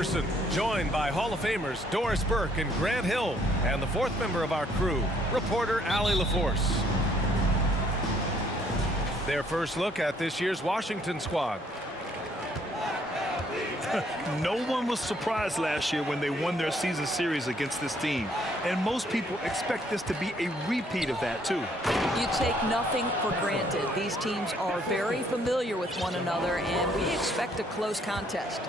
Anderson, joined by Hall of Famers Doris Burke and Grant Hill, and the fourth member of our crew, reporter Allie LaForce. Their first look at this year's Washington squad. No one was surprised last year when they won their season series against this team. And most people expect this to be a repeat of that, too. You take nothing for granted. These teams are very familiar with one another, and we expect a close contest.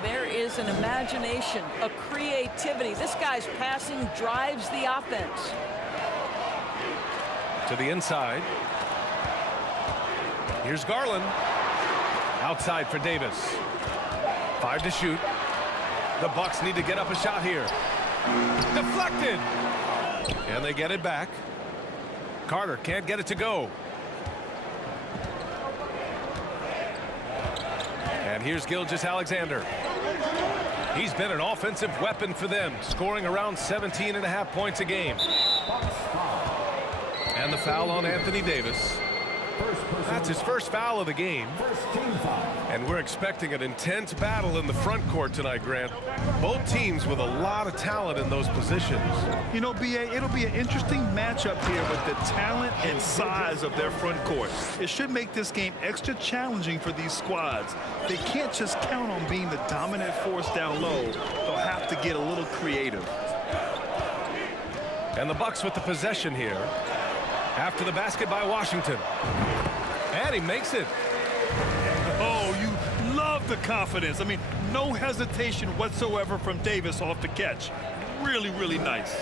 There is an imagination, a creativity. This guy's passing drives the offense. To the inside. Here's Garland. Outside for Davis. 5 to shoot. The Bucks need to get up a shot here. Deflected. And they get it back. Carter can't get it to go. And here's Gilgeous-Alexander. He's been an offensive weapon for them, scoring around 17.5 points a game. And the foul on Anthony Davis. That's his first foul of the game. And we're expecting an intense battle in the front court tonight, Grant. Both teams with a lot of talent in those positions. You know, B.A., it'll be an interesting matchup here with the talent and size of their front court. It should make this game extra challenging for these squads. They can't just count on being the dominant force down low. They'll have to get a little creative. And the Bucks with the possession here. After the basket by Washington. And he makes it. Oh, you love the confidence. I mean, no hesitation whatsoever from Davis off the catch. Really, really nice.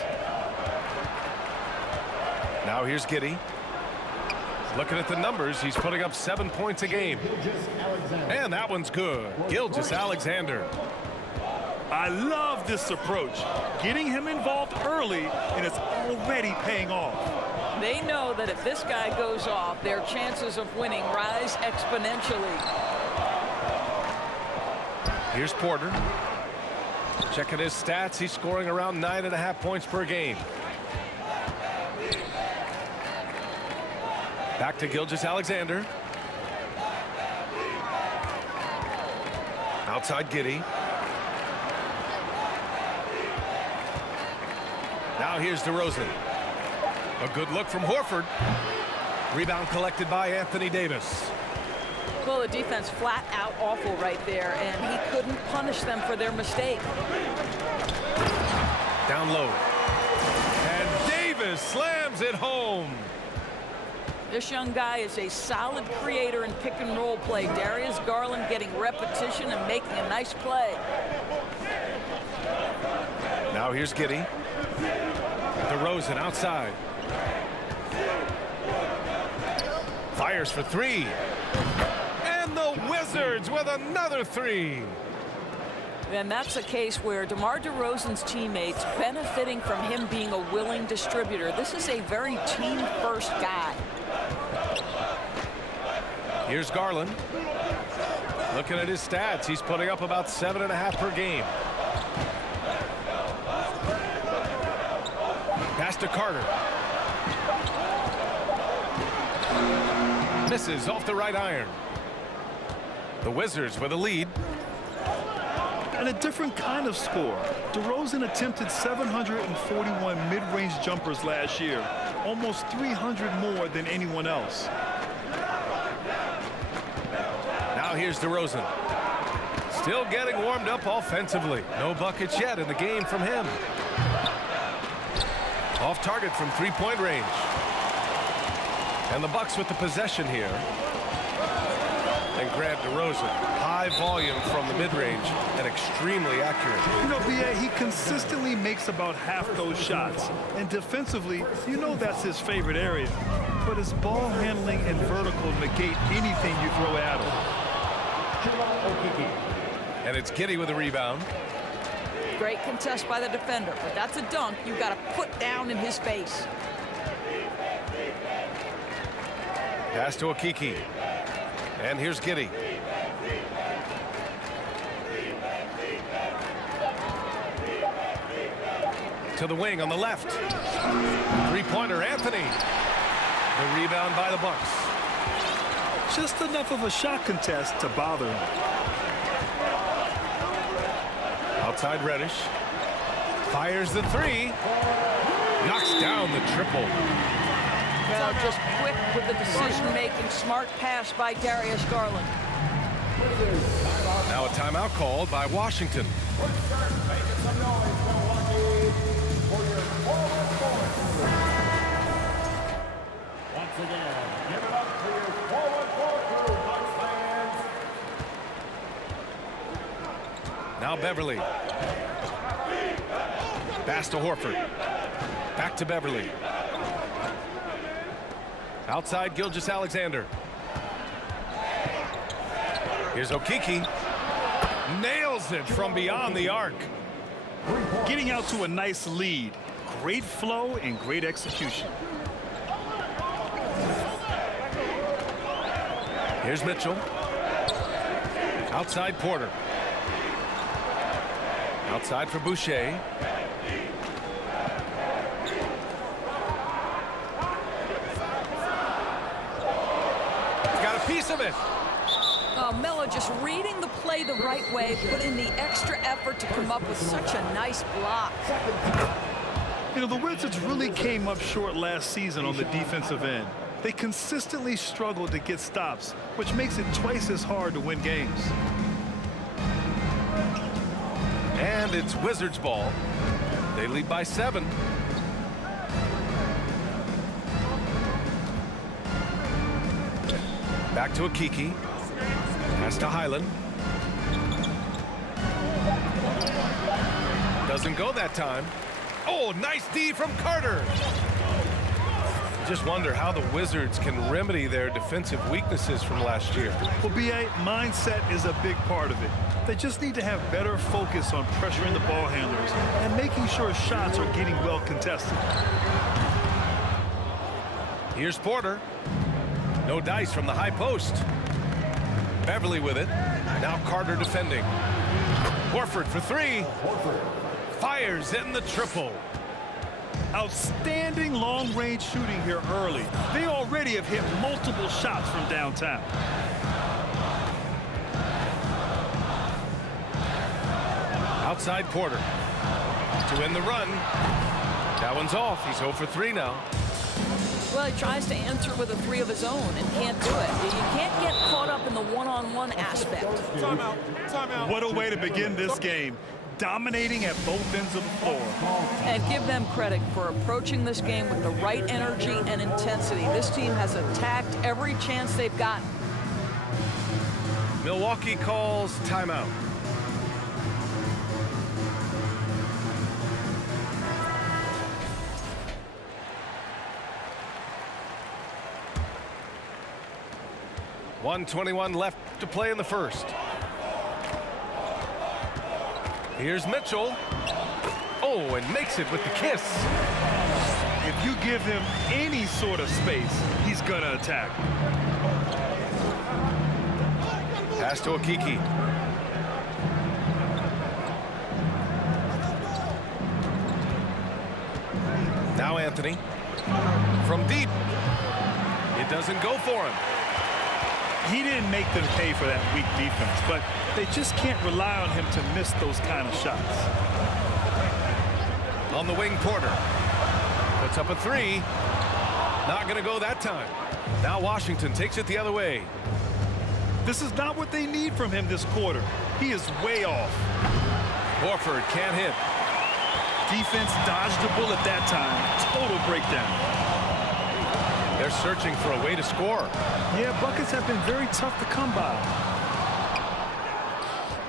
Now here's Giddey. Looking at the numbers, he's putting up 7 points a game. And that one's good. Gilgeous-Alexander. I love this approach. Getting him involved early, and it's already paying off. They know that if this guy goes off, their chances of winning rise exponentially. Here's Porter. Checking his stats, he's scoring around 9.5 points per game. Back to Gilgeous-Alexander. Outside Giddey. Now here's DeRozan. A good look from Horford. Rebound collected by Anthony Davis. Well, the defense flat out awful right there, and he couldn't punish them for their mistake. Down low. And Davis slams it home. This young guy is a solid creator in pick and roll play. Darius Garland getting repetition and making a nice play. Now here's Giddey. DeRozan outside. Fires for three. And the Wizards with another three. And that's a case where DeMar DeRozan's teammates benefiting from him being a willing distributor. This is a very team-first guy. Here's Garland. Looking at his stats, he's putting up about 7.5 per game. Pass to Carter. Misses off the right iron. The Wizards with a lead. And a different kind of score. DeRozan attempted 741 mid-range jumpers last year, almost 300 more than anyone else. Now here's DeRozan. Still getting warmed up offensively. No buckets yet in the game from him. Off target from three-point range. And the Bucks with the possession here. And Grant DeRozan, high volume from the mid-range and extremely accurate. You know, B.A., he consistently makes about half those shots. And defensively, you know that's his favorite area. But his ball handling and vertical negate anything you throw at him. And it's Giddey with a rebound. Great contest by the defender, but that's a dunk you've got to put down in his face. Pass to Okeke. And here's Giddey. To the wing on the left. Three-pointer, Anthony. The rebound by the Bucks. Just enough of a shot contest to bother him. Outside Reddish. Fires the three. Knocks down the triple. Well, just quick with the decision-making. Smart pass by Darius Garland. Now a timeout called by Washington. Once again, give it up to your forward crew, Bucks fans. Now Beverly. Pass to Horford. Back to Beverly. Outside Gilgeous-Alexander. Here's Okeke. Nails it from beyond the arc. Getting out to a nice lead. Great flow and great execution. Here's Mitchell. Outside Porter. Outside for Boucher. Got a piece of it. Melo just reading the play the right way, put in the extra effort to come up with such a nice block. You know, the Wizards really came up short last season on the defensive end. They consistently struggled to get stops, which makes it twice as hard to win games. And it's Wizards ball. They lead by 7. Back to Okeke. Pass to Highland. Doesn't go that time. Oh, nice D from Carter. Just wonder how the Wizards can remedy their defensive weaknesses from last year. Well, B.A., mindset is a big part of it. They just need to have better focus on pressuring the ball handlers and making sure shots are getting well contested. Here's Porter. No dice from the high post. Beverly with it. Now Carter defending. Horford for 3. Fires in the triple. Outstanding long-range shooting here early. They already have hit multiple shots from downtown. Outside Porter. To end the run. That one's off. He's 0 for 3 now. Well, he tries to answer with a 3 of his own and can't do it. You can't get caught up in the one-on-one aspect. Timeout. Timeout. What a way to begin this game. Dominating at both ends of the floor. And give them credit for approaching this game with the right energy and intensity. This team has attacked every chance they've gotten. Milwaukee calls timeout. .121 left to play in the first. Here's Mitchell. Oh, and makes it with the kiss. If you give him any sort of space, he's gonna attack. Pass to Okeke. Now Anthony. From deep. It doesn't go for him. He didn't make them pay for that weak defense, but they just can't rely on him to miss those kind of shots. On the wing, Porter. Puts up a 3. Not going to go that time. Now Washington takes it the other way. This is not what they need from him this quarter. He is way off. Horford can't hit. Defense dodged the bullet that time. Total breakdown. They're searching for a way to score. Yeah, buckets have been very tough to come by.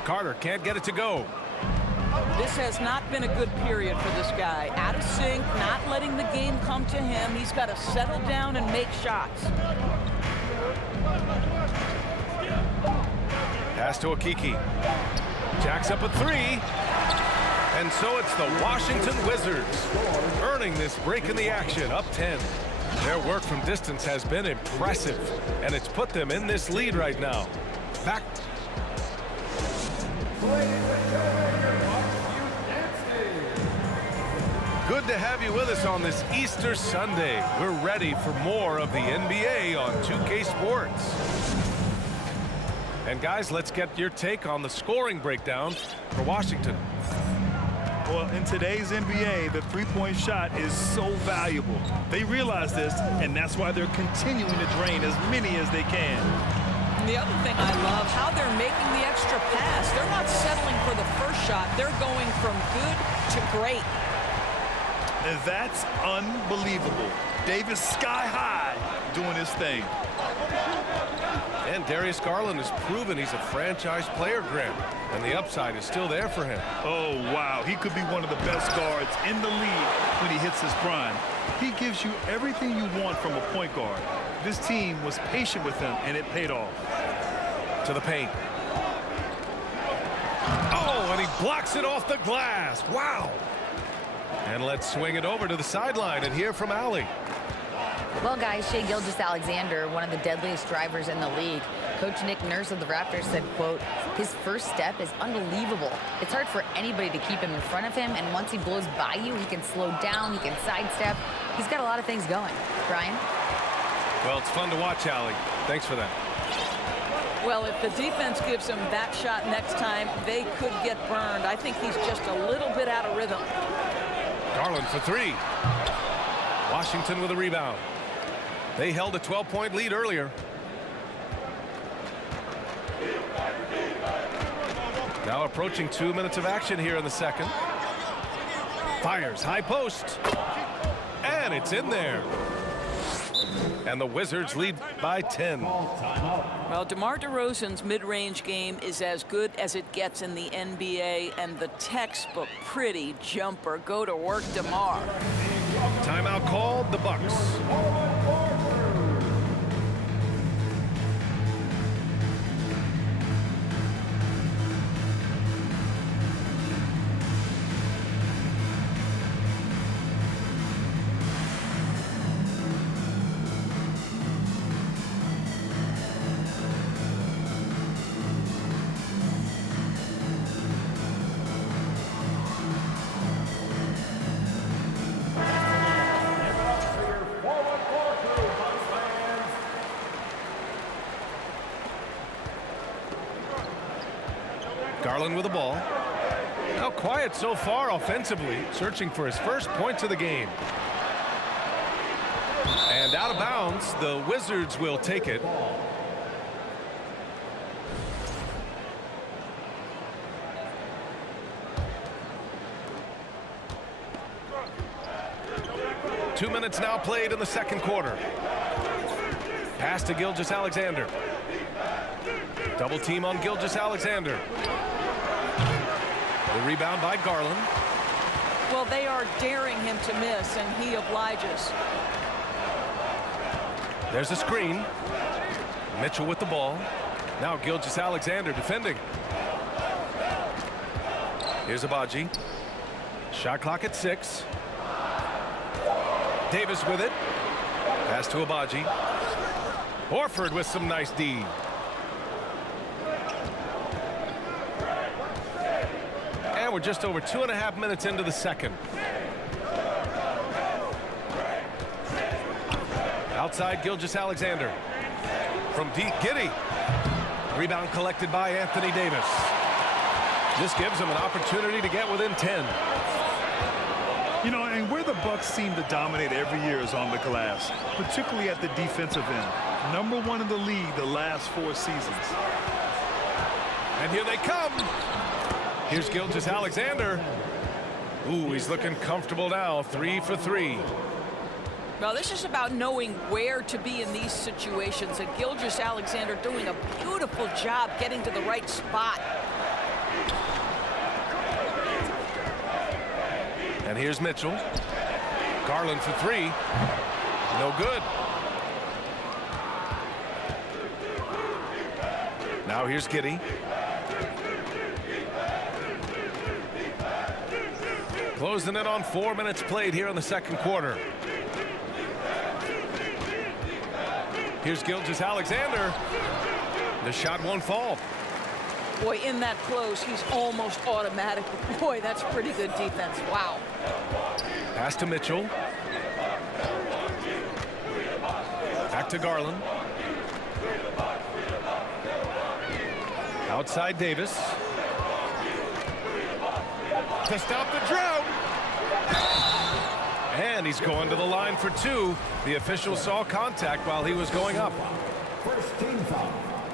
Carter can't get it to go. This has not been a good period for this guy. Out of sync, not letting the game come to him. He's got to settle down and make shots. Pass to Okeke. Jacks up a 3. And so it's the Washington Wizards earning this break in the action, up 10. Their work from distance has been impressive, and it's put them in this lead right now. Back. Good to have you with us on this Easter Sunday. We're ready for more of the NBA on 2K Sports. And guys, let's get your take on the scoring breakdown for Washington. Well, in today's NBA, the three-point shot is so valuable. They realize this, and that's why they're continuing to drain as many as they can. And the other thing I love, how they're making the extra pass. They're not settling for the first shot. They're going from good to great. And that's unbelievable. Davis sky high doing his thing. And Darius Garland has proven he's a franchise player, Grant, and the upside is still there for him. Oh, wow. He could be one of the best guards in the league when he hits his prime. He gives you everything you want from a point guard. This team was patient with him, and it paid off. To the paint. Oh, and he blocks it off the glass. Wow. And let's swing it over to the sideline and hear from Allie. Well, guys, Shai Gilgeous-Alexander, one of the deadliest drivers in the league. Coach Nick Nurse of the Raptors said, quote, his first step is unbelievable. It's hard for anybody to keep him in front of him, and once he blows by you, he can slow down, he can sidestep. He's got a lot of things going. Brian? Well, it's fun to watch, Allie. Thanks for that. Well, if the defense gives him that shot next time, they could get burned. I think he's just a little bit out of rhythm. Garland for three. Washington with a rebound. They held a 12-point lead earlier. Now approaching 2 minutes of action here in the second. Fires high post. And it's in there. And the Wizards lead by 10. Well, DeMar DeRozan's mid-range game is as good as it gets in the NBA, and the textbook pretty jumper. Go to work, DeMar. Timeout called, the Bucks. Garland with the ball. Now quiet so far offensively, searching for his first points of the game. And out of bounds, the Wizards will take it. Two minutes now played in the second quarter. Pass to Gilgeous-Alexander. Double team on Gilgeous-Alexander. The rebound by Garland. Well, they are daring him to miss, and he obliges. There's a screen. Mitchell with the ball. Now Gilgeous-Alexander defending. Here's Abaji. Shot clock at 6. Davis with it. Pass to Abaji. Horford with some nice D. And we're just over 2.5 minutes into the second. Outside Gilgeous-Alexander. From deep, Giddey. Rebound collected by Anthony Davis. This gives him an opportunity to get within 10. You know, and where the Bucks seem to dominate every year is on the glass, particularly at the defensive end. #1 in the league the last 4 seasons. And here they come. Here's Gilgeous-Alexander. Ooh, he's looking comfortable now. 3 for 3. Well, this is about knowing where to be in these situations, and Gilgeous-Alexander doing a beautiful job getting to the right spot. And here's Mitchell. Garland for 3. No good. Now here's Giddey. Closing in on 4 minutes played here in the second quarter. Here's Gilgeous-Alexander. The shot won't fall. Boy, in that close, he's almost automatic. Boy, that's pretty good defense. Wow. Pass to Mitchell. Back to Garland. Outside Davis. To stop the drought. And he's going to the line for two. The official saw contact while he was going up. First team foul.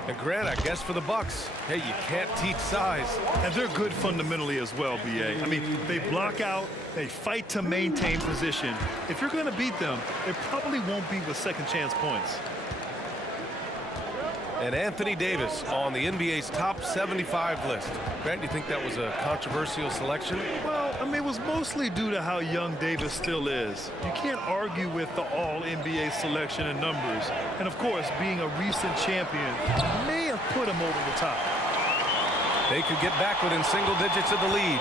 And Grant, I guess for the Bucks, hey, you can't teach size. And they're good fundamentally as well, B.A. I mean, they block out, they fight to maintain position. If you're going to beat them, it probably won't be with second chance points. And Anthony Davis on the NBA's top 75 list. Grant, do you think that was a controversial selection? Well, I mean, it was mostly due to how young Davis still is. You can't argue with the all-NBA selection and numbers. And, of course, being a recent champion may have put him over the top. They could get back within single digits of the lead.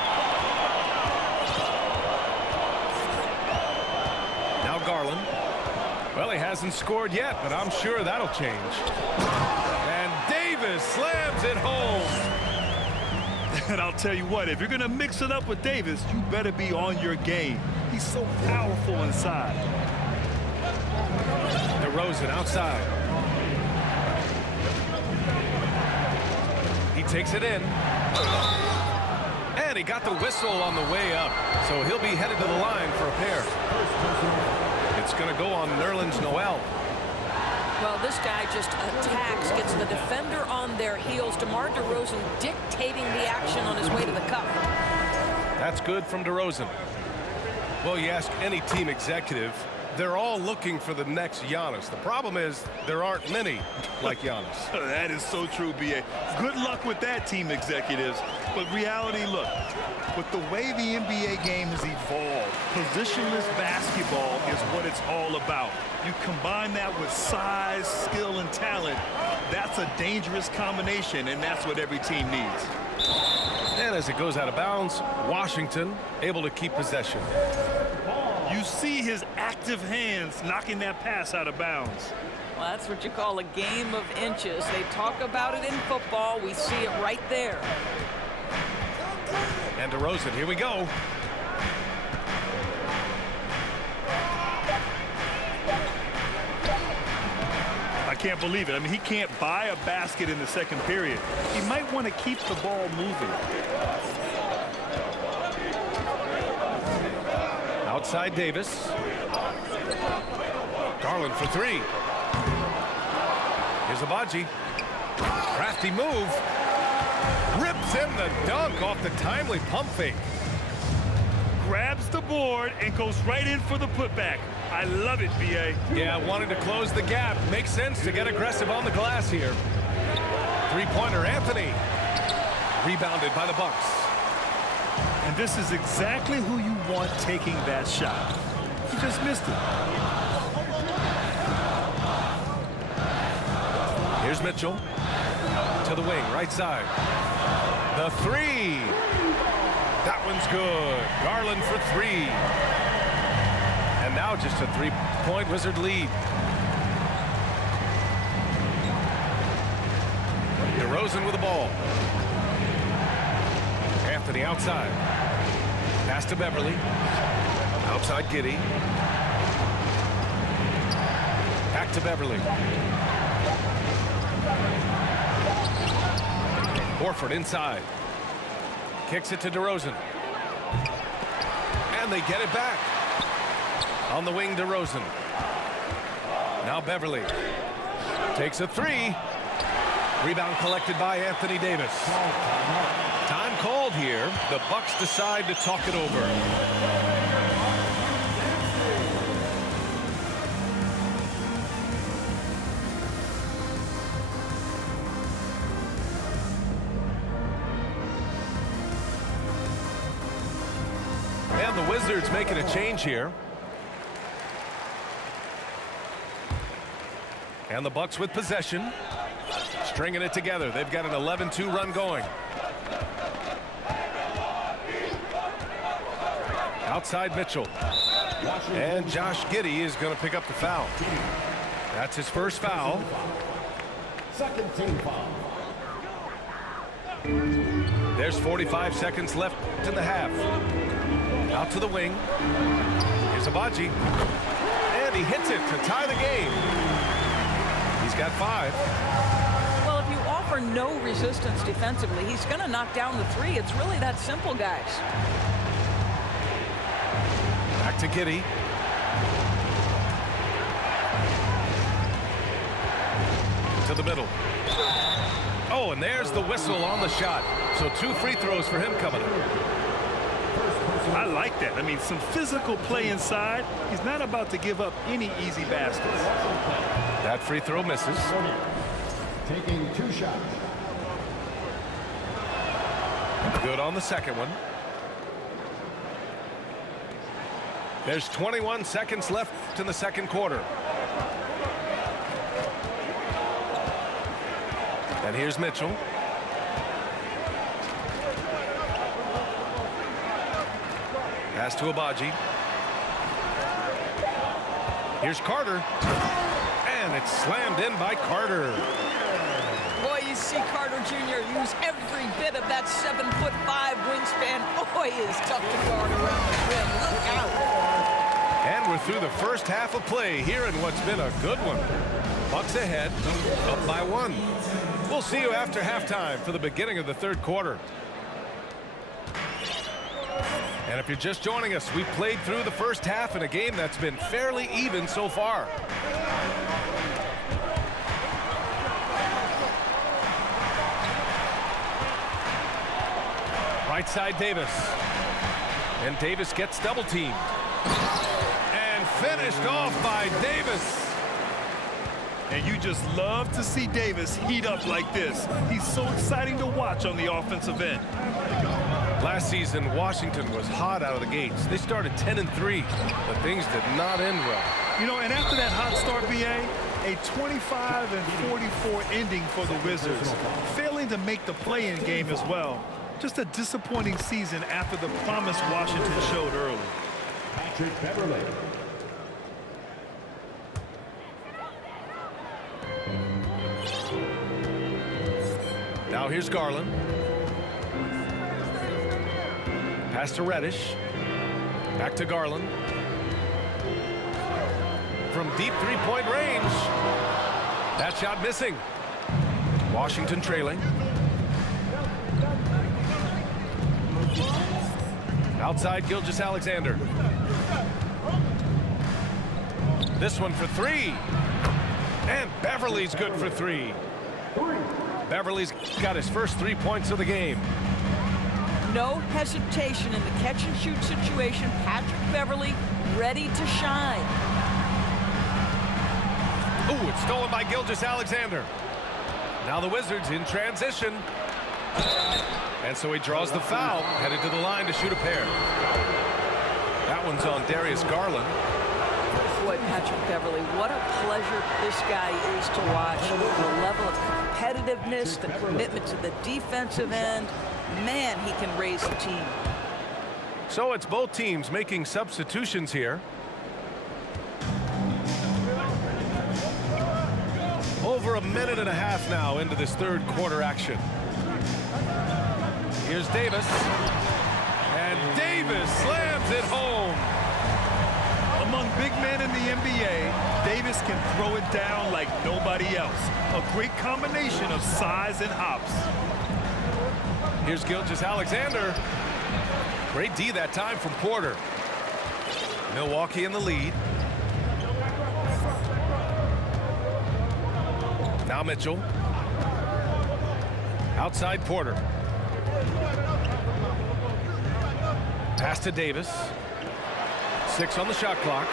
Now Garland. Well, he hasn't scored yet, but I'm sure that'll change. And Davis slams it home. And I'll tell you what, if you're going to mix it up with Davis, you better be on your game. He's so powerful inside. DeRozan outside. He takes it in. And he got the whistle on the way up. So he'll be headed to the line for a pair. It's going to go on Nerlens Noel. Well, this guy just attacks, gets the defender on their heels. DeMar DeRozan dictating the action on his way to the cup. That's good from DeRozan. Well, you ask any team executive, they're all looking for the next Giannis. The problem is there aren't many like Giannis. That is so true, B.A. Good luck with that, team executives. But reality, look, with the way the NBA game has evolved, positionless basketball is what it's all about. You combine that with size, skill, and talent, that's a dangerous combination, and that's what every team needs. And as it goes out of bounds, Washington able to keep possession. You see his active hands knocking that pass out of bounds. Well, that's what you call a game of inches. They talk about it in football. We see it right there. And DeRozan, here we go. I can't believe it. I mean, he can't buy a basket in the second period. He might want to keep the ball moving. Outside Davis. Garland for three. Here's Abaji. Crafty move. Rips in the dunk off the timely pump fake. Grabs the board and goes right in for the putback. I love it, B.A. Yeah, wanted to close the gap. Makes sense to get aggressive on the glass here. Three-pointer, Anthony. Rebounded by the Bucks. And this is exactly who you want taking that shot. He just missed it. Here's Mitchell. To the wing, right side. The three. That one's good. Garland for three. And now just a three-point Wizard lead. DeRozan with the ball. Anthony outside. Pass to Beverly. Outside Giddey. Back to Beverly. Horford inside. Kicks it to DeRozan. And they get it back. On the wing, DeRozan. Now Beverly. Takes a three. Rebound collected by Anthony Davis. Time called here. The Bucks decide to talk it over. And the Wizards making a change here. And the Bucks with possession. Stringing it together. They've got an 11-2 run going. Outside Mitchell. And Josh Giddey is going to pick up the foul. That's his first foul. Second team foul. There's 45 seconds left in the half. Out to the wing. Here's Abaji. And he hits it to tie the game. He's got 5. Well, if you offer offer no resistance defensively. He's going to knock down the three. It's really that simple, guys. Back to Giddey. To the middle. Oh, and there's the whistle on the shot. So 2 free throws for him coming up. I like that. I mean, some physical play inside. He's not about to give up any easy baskets. That free throw misses. Taking 2 shots. Good on the second one. There's 21 seconds left in the second quarter. And here's Mitchell. Pass to Abaji. Here's Carter. And it's slammed in by Carter. Boy, you see Carter Jr. use every bit of that 7'5" wingspan. Boy, he is tough to guard around the rim. Look out. And we're through the first half of play here in what's been a good one. Bucks ahead, up by 1. We'll see you after halftime for the beginning of the third quarter. And if you're just joining us, we've played through the first half in a game that's been fairly even so far. Right side Davis. And Davis gets double teamed. And finished off by Davis. And you just love to see Davis heat up like this. He's so exciting to watch on the offensive end. Last season, Washington was hot out of the gates. They started 10-3, but things did not end well. You know, and after that hot start, BA, a 25-44 ending for the Wizards, failing to make the play-in game as well. Just a disappointing season after the promise Washington showed early. Patrick Beverly. Now here's Garland. Pass to Reddish. Back to Garland. From deep three-point range. That shot missing. Washington trailing. Outside Gilgeous-Alexander. This one for 3. And Beverly's good for 3. Beverly's got his first 3 points of the game. No hesitation in the catch-and-shoot situation. Patrick Beverly ready to shine. Ooh, it's stolen by Gilgeous-Alexander. Now the Wizards in transition. And so he draws the foul, headed to the line to shoot a pair. That one's on Darius Garland. Boy, Patrick Beverly, what a pleasure this guy is to watch. The level of competitiveness, the commitment to the defensive end. Man, he can raise a team. So it's both teams making substitutions here. Over a minute and a half now into this third quarter action. Here's Davis. And Davis slams it home. Among big men in the NBA, Davis can throw it down like nobody else. A great combination of size and hops. Here's Gilgeous-Alexander. Great D that time from Porter. Milwaukee in the lead. Now Mitchell. Outside Porter. Pass to Davis. 6 on the shot clock.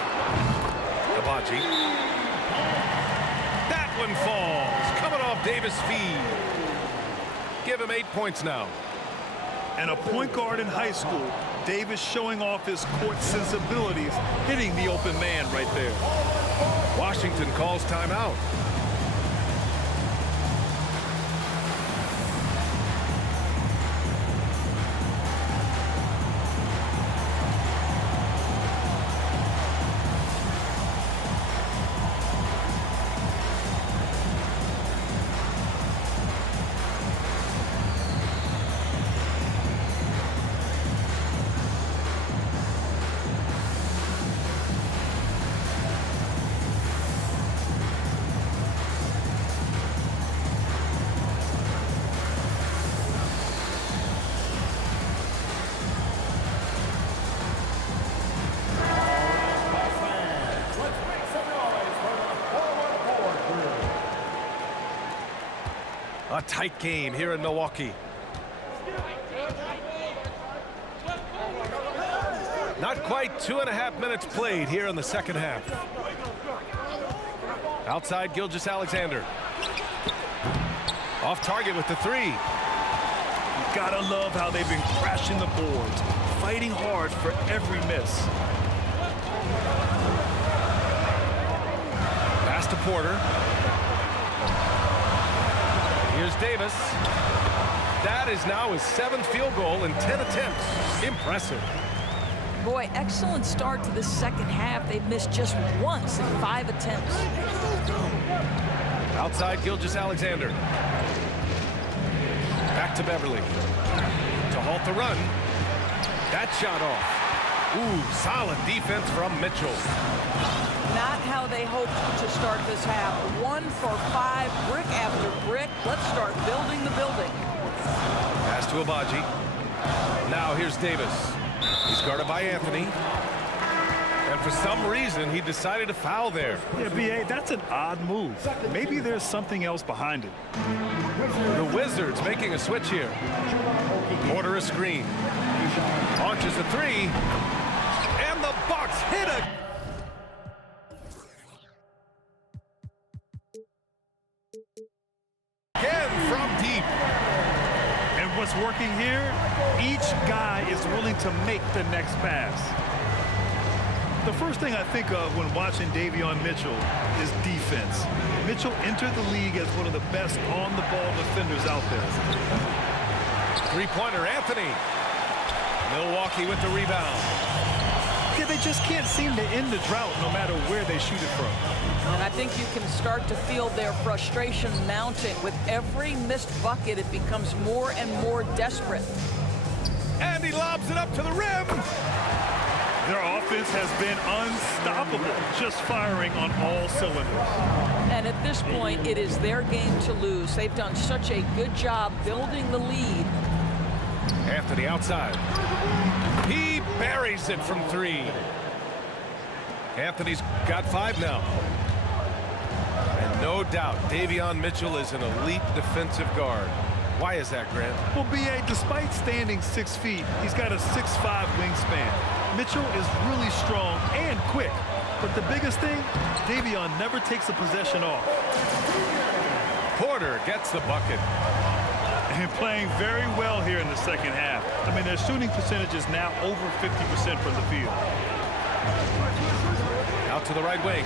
Abaji. That one falls. Coming off Davis' feed. Give him 8 points now. And a point guard in high school, Davis showing off his court sensibilities, hitting the open man right there. Washington calls timeout. A tight game here in Milwaukee. Not quite 2.5 minutes played here in the second half. Outside Gilgeous-Alexander. Off target with the three. You gotta love how they've been crashing the boards, fighting hard for every miss. Pass to Porter. Here's Davis. That is now his 7th field goal in 10 attempts. Impressive. Boy, excellent start to the second half. They've missed just once in 5 attempts. Outside Gilgeous-Alexander. Back to Beverly. To halt the run. That shot off. Ooh, solid defense from Mitchell. Not how they hoped to start this half. 1 for 5, brick after brick. Let's start building the building. Pass to Abaji. Now here's Davis. He's guarded by Anthony. And for some reason, he decided to foul there. Yeah, B.A., that's an odd move. Maybe there's something else behind it. The Wizards making a switch here. Porter a screen. Launches a three. And the Bucks hit it. Again from deep. And what's working here? Each guy is willing to make the next pass. The first thing I think of when watching Davion Mitchell is defense. Mitchell entered the league as one of the best on-the-ball defenders out there. Three-pointer, Anthony. Milwaukee with the rebound. Yeah, they just can't seem to end the drought no matter where they shoot it from. And I think you can start to feel their frustration mounting. With every missed bucket, it becomes more and more desperate. And he lobs it up to the rim. Their offense has been unstoppable, just firing on all cylinders. And at this point, it is their game to lose. They've done such a good job building the lead. Anthony outside. He buries it from 3. Anthony's got 5 now. And no doubt, Davion Mitchell is an elite defensive guard. Why is that, Grant? Well, B.A., despite standing 6 feet, he's got a 6'5" wingspan. Mitchell is really strong and quick. But the biggest thing, Davion never takes a possession off. Porter gets the bucket. And playing very well here in the second half. I mean, their shooting percentage is now over 50% from the field. Out to the right wing.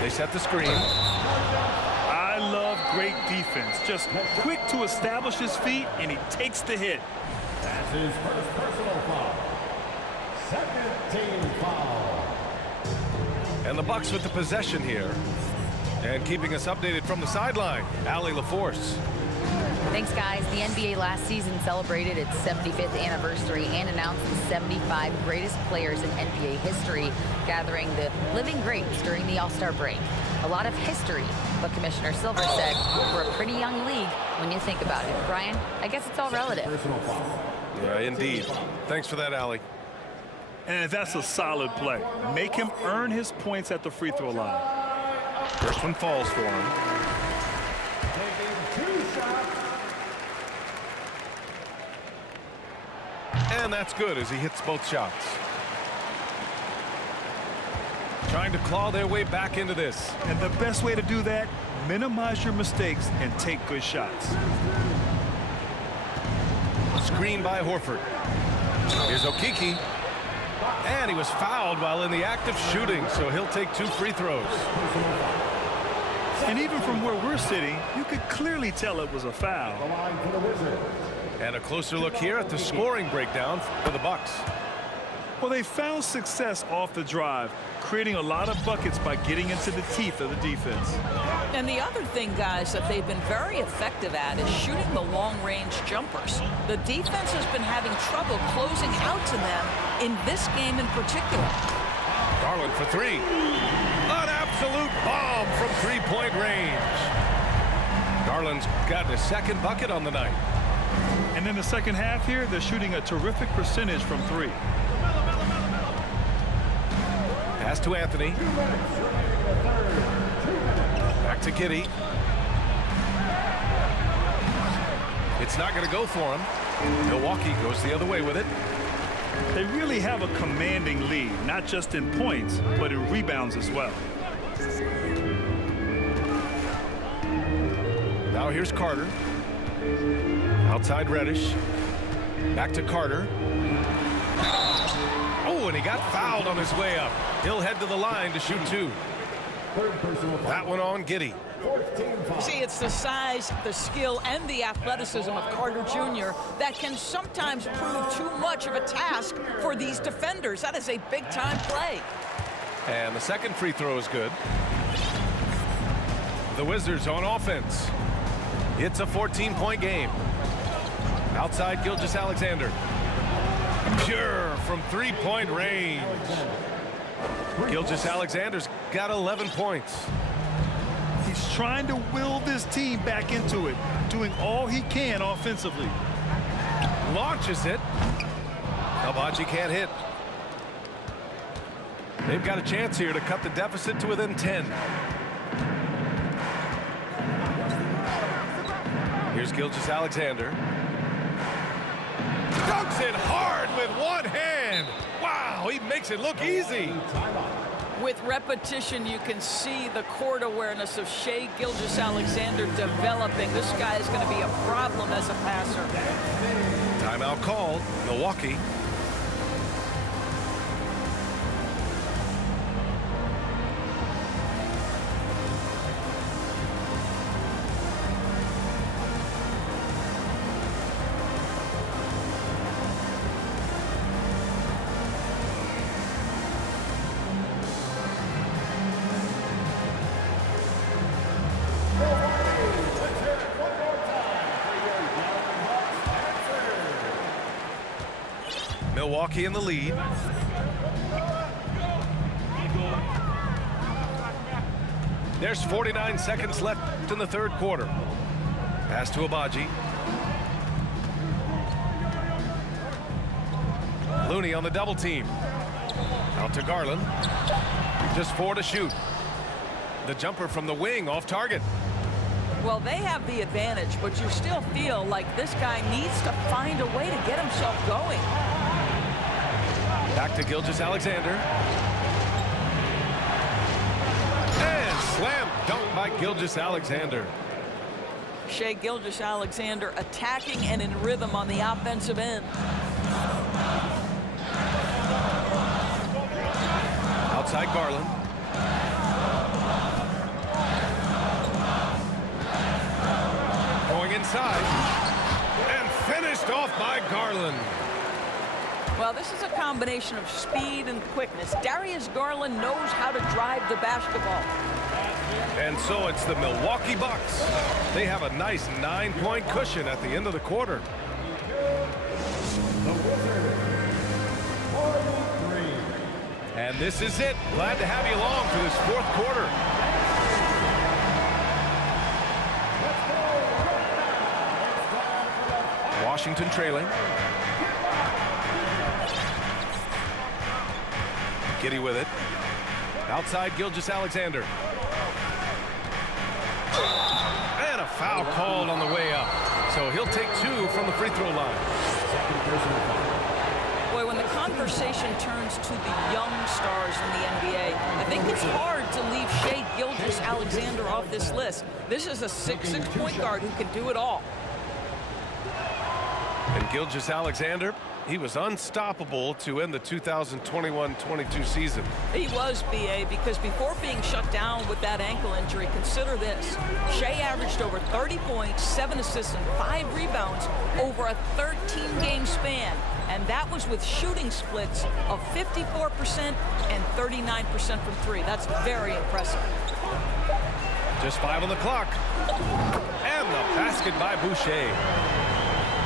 They set the screen. I love great defense. Just quick to establish his feet, and he takes the hit. That's his first personal foul. Second team foul. And the Bucks with the possession here. And keeping us updated from the sideline, Allie LaForce. Thanks, guys. The NBA last season celebrated its 75th anniversary and announced the 75 greatest players in NBA history, gathering the living greats during the All-Star break. A lot of history, but Commissioner Silver said we're a pretty young league when you think about it. Brian, I guess it's all relative. Yeah, indeed. Thanks for that, Allie. And that's a solid play. Make him earn his points at the free throw line. First one falls for him. And that's good as he hits both shots. Trying to claw their way back into this. And the best way to do that, minimize your mistakes and take good shots. Screen by Horford. Here's Okeke. And he was fouled while in the act of shooting, so he'll take 2 free throws. And even from where we're sitting, you could clearly tell it was a foul. And a closer look here at the scoring breakdown for the Bucks. Well, they found success off the drive, creating a lot of buckets by getting into the teeth of the defense. And the other thing, guys, that they've been very effective at is shooting the long-range jumpers. The defense has been having trouble closing out to them in this game in particular. Garland for 3. An absolute bomb from 3-point range. Garland's got his 2nd bucket on the night. And in the second half here, they're shooting a terrific percentage from 3. Pass to Anthony. Back to Giddey. It's not going to go for him. Milwaukee goes the other way with it. They really have a commanding lead, not just in points, but in rebounds as well. Now here's Carter. Outside Reddish. Back to Carter. Oh, and he got fouled on his way up. He'll head to the line to shoot 2. That one on Giddey. See, it's the size, the skill, and the athleticism of Carter Jr. that can sometimes prove too much of a task for these defenders. That is a big-time play. And the second free throw is good. The Wizards on offense. It's a 14-point game. Outside Gilgeous-Alexander. Pure from three-point range. Gilgeous-Alexander's got 11 points. He's trying to will this team back into it, doing all he can offensively. Launches it. Agbaji can't hit. They've got a chance here to cut the deficit to within 10. Here's Gilgeous-Alexander. Dunks it hard with one hand. Wow, he makes it look easy. With repetition, you can see the court awareness of Shai Gilgeous-Alexander developing. This guy is going to be a problem as a passer. Timeout called. Milwaukee. Milwaukee in the lead. There's 49 seconds left in the third quarter. Pass to Agbaji. Looney on the double team. Out to Garland. Just 4 to shoot. The jumper from the wing off target. Well, they have the advantage, but you still feel like this guy needs to find a way to get himself going. Back to Gilgeous-Alexander. And slam dunk by Gilgeous-Alexander. Shai Gilgeous-Alexander attacking and in rhythm on the offensive end. Outside Garland. Going inside. And finished off by Garland. Well, this is a combination of speed and quickness. Darius Garland knows how to drive the basketball. And so it's the Milwaukee Bucks. They have a nice 9-point cushion at the end of the quarter. And this is it. Glad to have you along for this fourth quarter. Washington trailing. Giddey with it. Outside Gilgeous-Alexander. And a foul called on the way up. So he'll take 2 from the free throw line. Boy, when the conversation turns to the young stars in the NBA, I think it's hard to leave Shai Gilgeous-Alexander off this list. This is a 6'6" point guard who can do it all. And Gilgeous-Alexander, he was unstoppable to end the 2021-22 season. He was, B.A., because before being shut down with that ankle injury, consider this. Shai averaged over 30 points, 7 assists, and 5 rebounds over a 13-game span. And that was with shooting splits of 54% and 39% from 3. That's very impressive. Just 5 on the clock. And the basket by Boucher.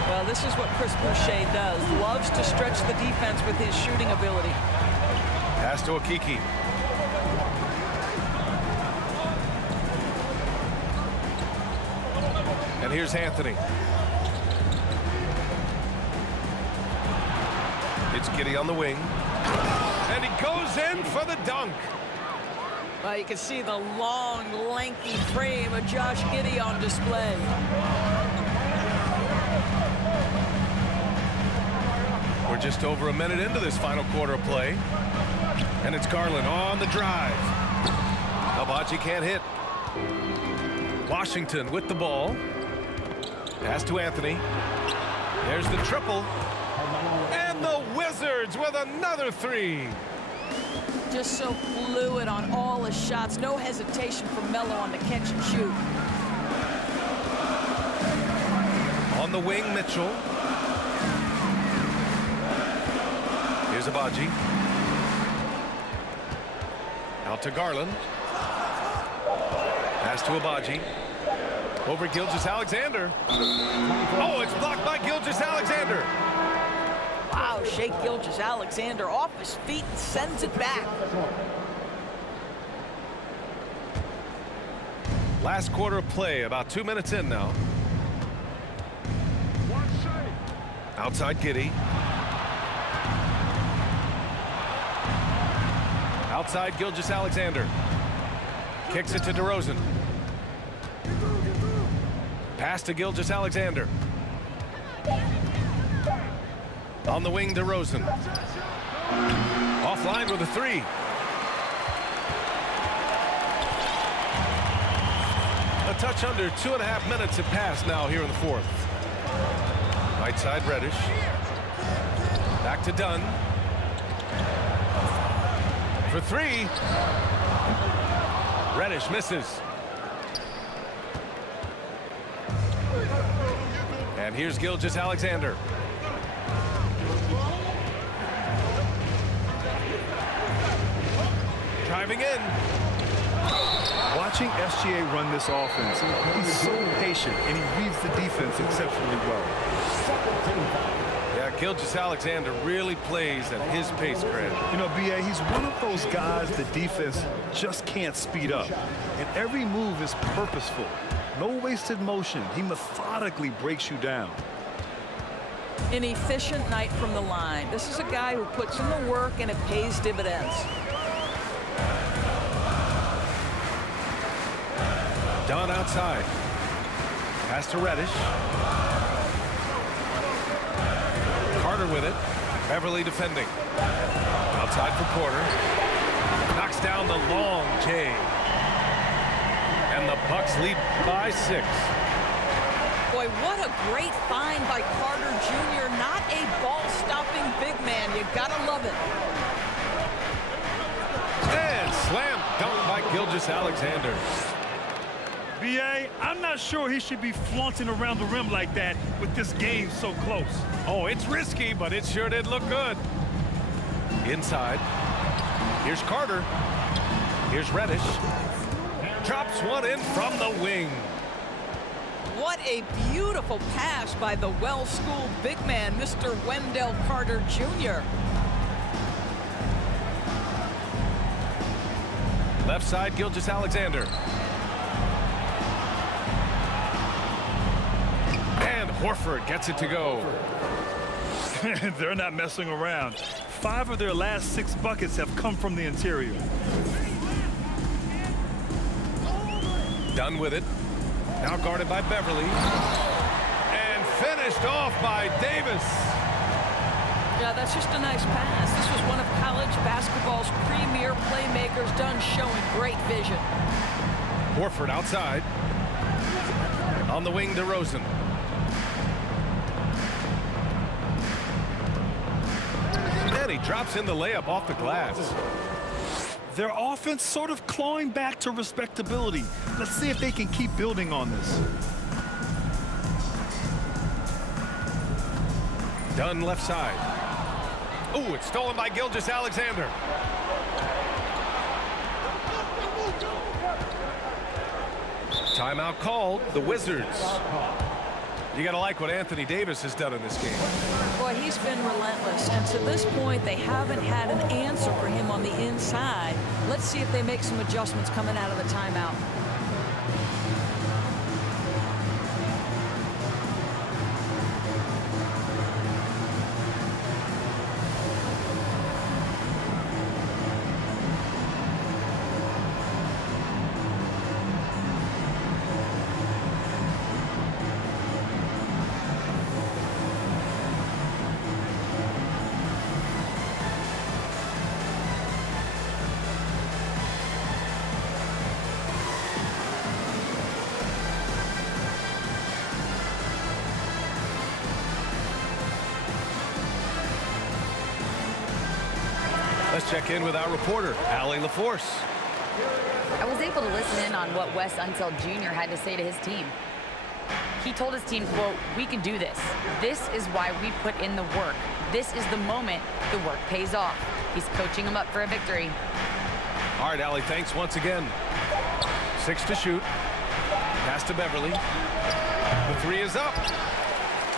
Well, this is what Chris Boucher does. Loves to stretch the defense with his shooting ability. Pass to Akiki. And here's Anthony. It's Giddey on the wing. And he goes in for the dunk. Well, you can see the long, lanky frame of Josh Giddey on display. We're just over a minute into this final quarter of play. And it's Garland on the drive. Albaji can't hit. Washington with the ball. Pass to Anthony. There's the triple. And the Wizards with another three. Just so fluid on all his shots. No hesitation from Melo on the catch and shoot. On the wing, Mitchell. Here's Albaji. Out to Garland. Pass to Albaji. Over Gilgeous-Alexander. Oh, it's blocked by Gilgeous-Alexander. Wow, Shai Gilgeous-Alexander off his feet and sends it back. Last quarter of play, about 2 minutes in now. Outside Giddey. Outside Gilgeous-Alexander. Kicks it to DeRozan. Pass to Gilgeous-Alexander. On the wing, DeRozan. Offline with a three. A touch under 2.5 minutes have passed now here in the fourth. Right side, Reddish. Back to Dunn. For three. Reddish misses. And here's Gilgeous-Alexander. Driving in. Watching SGA run this offense, he's so patient and he reads the defense exceptionally well. Yeah, Gilgeous-Alexander really plays at his pace, Grant. You know, B.A., he's one of those guys the defense just can't speed up. And every move is purposeful. No wasted motion. He methodically breaks you down. An efficient night from the line. This is a guy who puts in the work and it pays dividends. Dunn outside. Pass to Reddish. Carter with it. Beverly defending. Outside for Porter. Knocks down the long J. And the Bucks lead by 6. Boy, what a great find by Carter Jr. Not a ball-stopping big man. You gotta love it. And slam dunk by Gilgeous-Alexander. B.A., I'm not sure he should be flaunting around the rim like that with this game so close. Oh, it's risky, but it sure did look good. Inside. Here's Carter. Here's Reddish. Drops one in from the wing. What a beautiful pass by the well-schooled big man, Mr. Wendell Carter Jr. Left side, Gilgeous-Alexander. And Horford gets it to go. They're not messing around. 5 of their last 6 buckets have come from the interior. Done with it. Now guarded by Beverly. And finished off by Davis. Yeah, that's just a nice pass. This was one of college basketball's premier playmakers, done showing great vision. Horford outside. On the wing, DeRozan. And he drops in the layup off the glass. Their offense sort of clawing back to respectability. Let's see if they can keep building on this. Dunn left side. Oh, it's stolen by Gilgeous-Alexander. Timeout called. The Wizards. You got to like what Anthony Davis has done in this game. Boy, he's been relentless, and to this point, they haven't had an answer for him on the inside. Let's see if they make some adjustments coming out of the timeout. Let's check in with our reporter, Allie LaForce. I was able to listen in on what Wes Unseld Jr. had to say to his team. He told his team, quote, "We can do this. This is why we put in the work. This is the moment the work pays off." He's coaching them up for a victory. All right, Allie, thanks once again. 6 to shoot. Pass to Beverly. The 3 is up.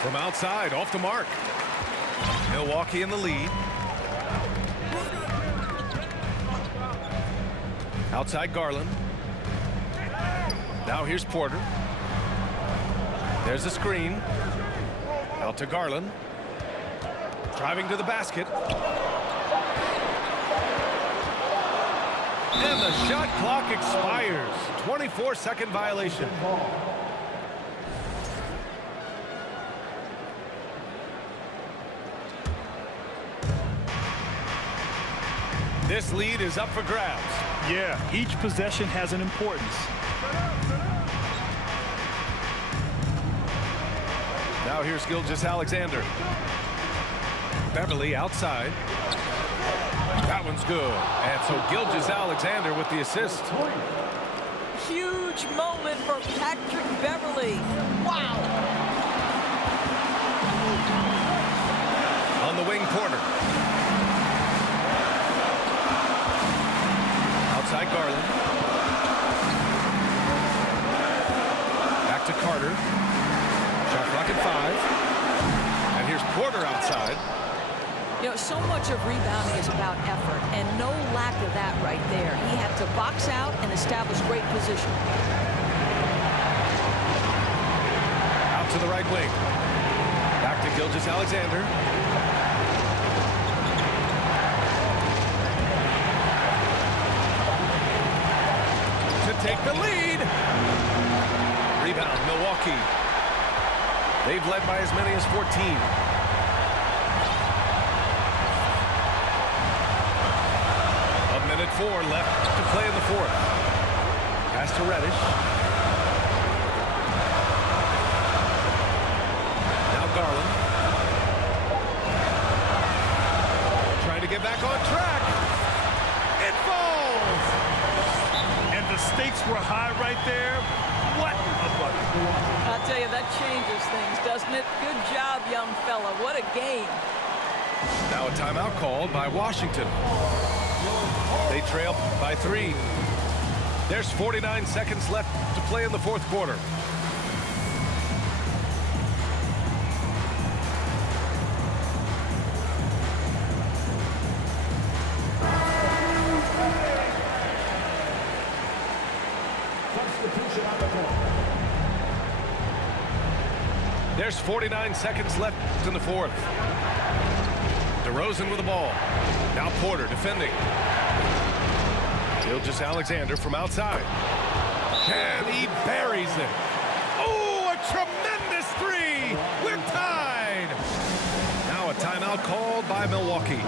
From outside, off the mark. Milwaukee in the lead. Outside Garland. Now here's Porter. There's a screen. Out to Garland. Driving to the basket. And the shot clock expires. 24-second violation. This lead is up for grabs. Yeah, each possession has an importance. Now here's Gilgeous-Alexander. Beverly outside. That one's good. And so Gilgeous-Alexander with the assist. Huge moment for Patrick Beverly. Wow. On the wing, Porter. Outside Garland. Back to Carter. Shot clock at 5. And here's Porter outside. You know, so much of rebounding is about effort, and no lack of that right there. He had to box out and establish great position. Out to the right wing. Back to Gilgeous-Alexander. To take the lead. Rebound, Milwaukee. They've led by as many as 14. Minute 4 left to play in the 4th. Pass to Reddish. Now Garland. Trying to get back on track. It falls. And the stakes were high right there. What a bucket. I'll tell you, that changes things, doesn't it? Good job, young fella. What a game. Now a timeout called by Washington. They trail by 3. There's 49 seconds left to play in the 4th quarter. Substitution on the court. There's 49 seconds left in the 4th. DeRozan with the ball. Now Porter defending. Gilgeous-Alexander from outside. And he buries it. Oh, a tremendous 3. We're tied. Now a timeout called by Milwaukee.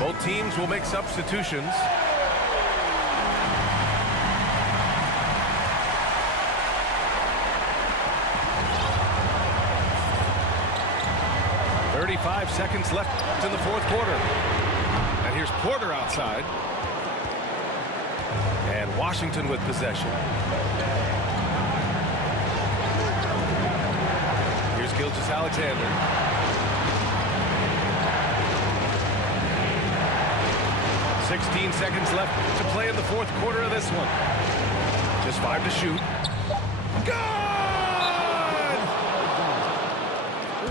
Both teams will make substitutions. "35 seconds left in the 4th quarter. And here's Porter outside. And Washington with possession. Here's Gilgeous-Alexander. 16 seconds left to play in the 4th quarter of this one. Just 5 to shoot. Good!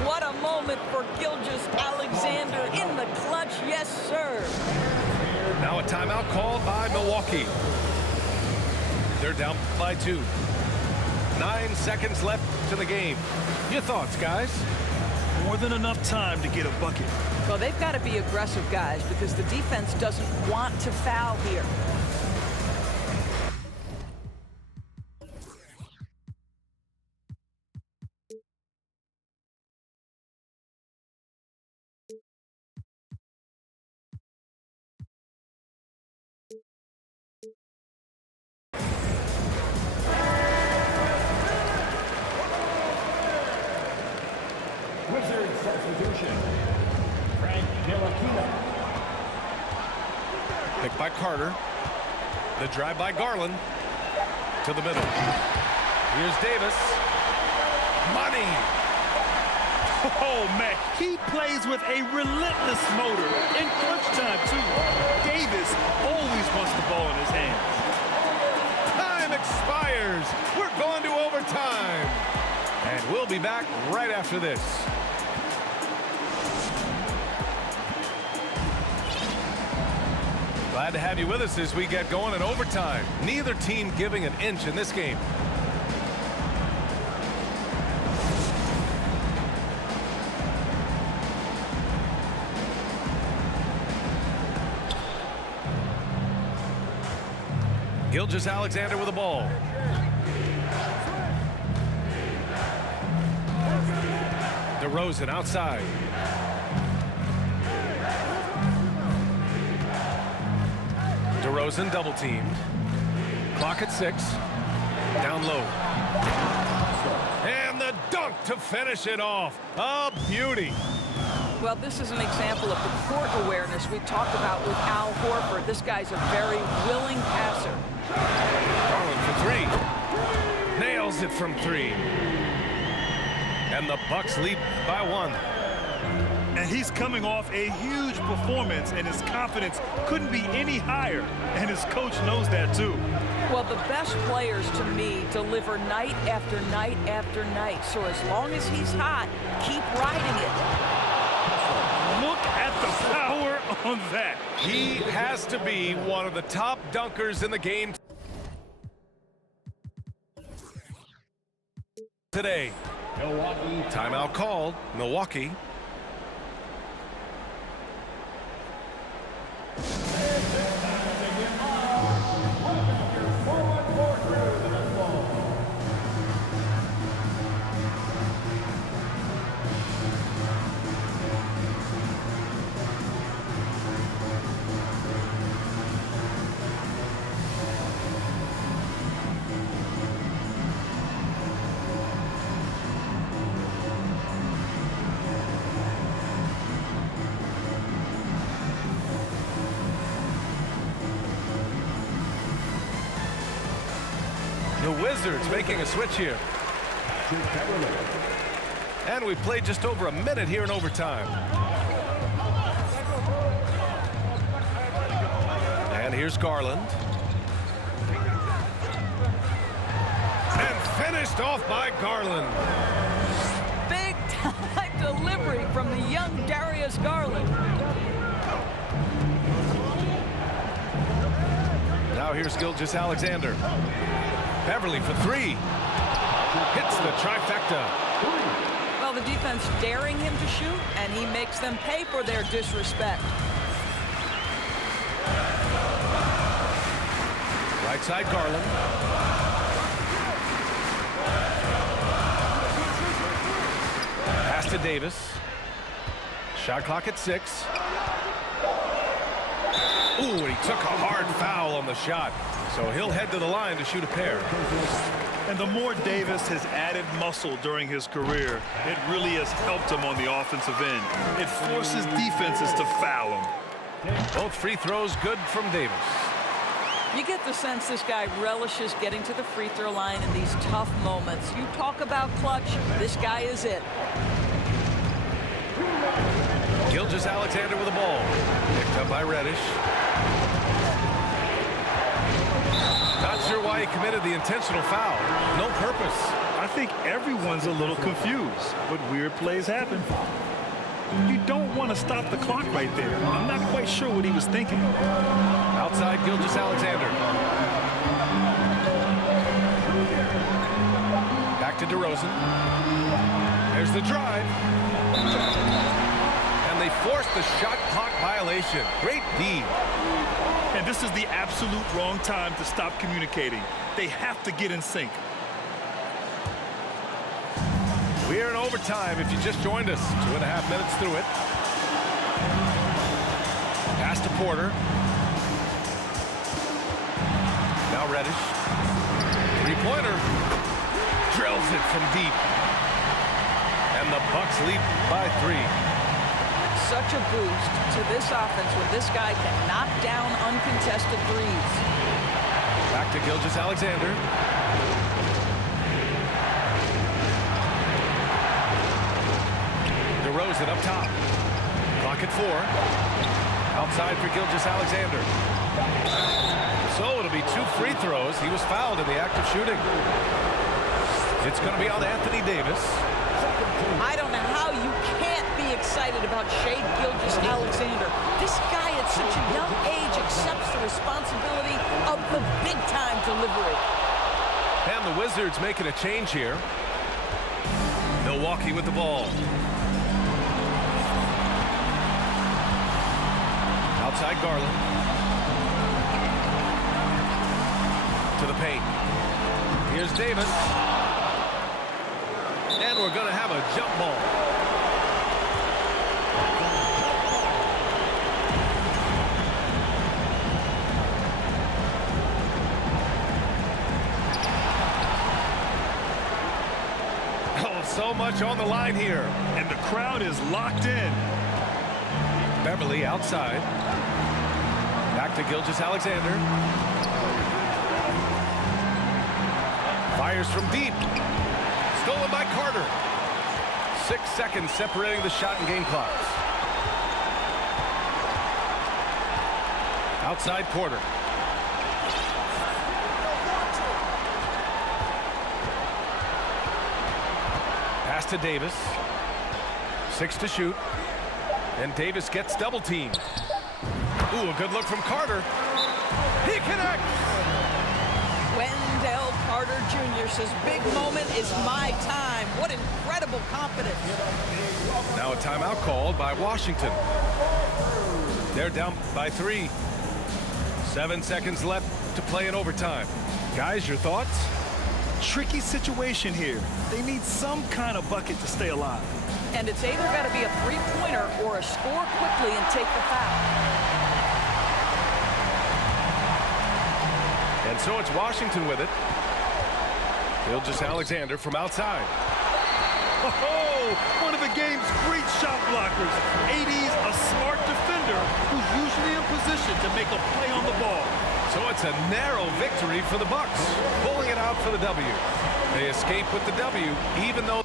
What a moment for Gilgeous-Alexander in the clutch. Yes, sir. Now a timeout called by Milwaukee. They're down by 2. 9 seconds left to the game. Your thoughts, guys? more than enough time to get a bucket. Well, they've got to be aggressive, guys, because the defense doesn't want to foul here. Wizards substitution. Frank Ntilikina. Picked by Carter. The drive by Garland. To the middle. Here's Davis. Money. Oh, man, he plays with a relentless motor in crunch time, too. Davis always wants the ball in his hands. Time expires. We're going to overtime. And we'll be back right after this. Glad to have you with us as we get going in overtime. Neither team giving an inch in this game. Gilgeous-Alexander with the ball. DeRozan outside. DeRozan double teamed. Clock at 6. Down low. And the dunk to finish it off. A beauty. Well, this is an example of the court awareness we talked about with Al Horford. This guy's a very willing passer. Garland for 3. Nails it from 3. And the Bucks lead by 1. And he's coming off a huge performance, and his confidence couldn't be any higher. And his coach knows that, too. Well, the best players, to me, deliver night after night after night. So as long as he's hot, keep riding it. Look at the power on that. He has to be one of the top dunkers in the game today. Milwaukee. Timeout called. Milwaukee. The Wizards making a switch here. And we played just over a minute here in overtime. And here's Garland. And finished off by Garland. Big time delivery from the young Darius Garland. Now here's Gilgeous-Alexander. Beverly for 3. Hits the trifecta. Well, the defense daring him to shoot, and he makes them pay for their disrespect. Right side Garland. Pass to Davis. Shot clock at 6. Ooh, and he took a hard foul on the shot. So he'll head to the line to shoot a pair. And the more Davis has added muscle during his career, it really has helped him on the offensive end. It forces defenses to foul him. Both free throws good from Davis. You get the sense this guy relishes getting to the free throw line in these tough moments. You talk about clutch, this guy is it. Gilgeous-Alexander with the ball. Picked up by Reddish. Not sure why he committed the intentional foul. No purpose. I think everyone's a little confused, but weird plays happen. You don't want to stop the clock right there. I'm not quite sure what he was thinking. Outside Gilgeous-Alexander. Back to DeRozan. There's the drive. And they forced the shot clock violation. Great D. And this is the absolute wrong time to stop communicating. They have to get in sync. We're in overtime if you just joined us. 2.5 minutes through it. Pass to Porter. Now Reddish. Three-pointer. Drills it from deep. And the Bucks lead by 3. Such a boost to this offense when this guy can knock down uncontested threes. Back to Gilgeous-Alexander. DeRozan up top. Clock at 4. Outside for Gilgeous-Alexander. So it'll be 2 free throws. He was fouled in the act of shooting. It's going to be on Anthony Davis. I don't know how you can't be excited about Shai Gilgeous-Alexander. This guy at such a young age accepts the responsibility of the big-time delivery. And the Wizards making a change here. Milwaukee with the ball. Outside Garland. To the paint. Here's Davis. And we're going to have a jump ball. Oh, so much on the line here. And the crowd is locked in. Beverly outside. Back to Gilgeous-Alexander. Fires from deep. Stolen by Carter. 6 seconds separating the shot and game clocks. Outside Porter. Pass to Davis. 6 to shoot. And Davis gets double teamed. Ooh, a good look from Carter. He connects. Wendell Carter Jr. says, big moment is my time. What incredible confidence. Now a timeout called by Washington. They're down by 3. 7 seconds left to play in overtime. Guys, your thoughts? Tricky situation here. They need some kind of bucket to stay alive. And it's either got to be a three-pointer or a score quickly and take the foul. And so it's Washington with it. Gilgeous-Alexander from outside. Oh, one of the game's great shot blockers. AD's a smart defender who's usually in position to make a play on the ball. So it's a narrow victory for the Bucks, pulling it out for the W. They escape with the W, even though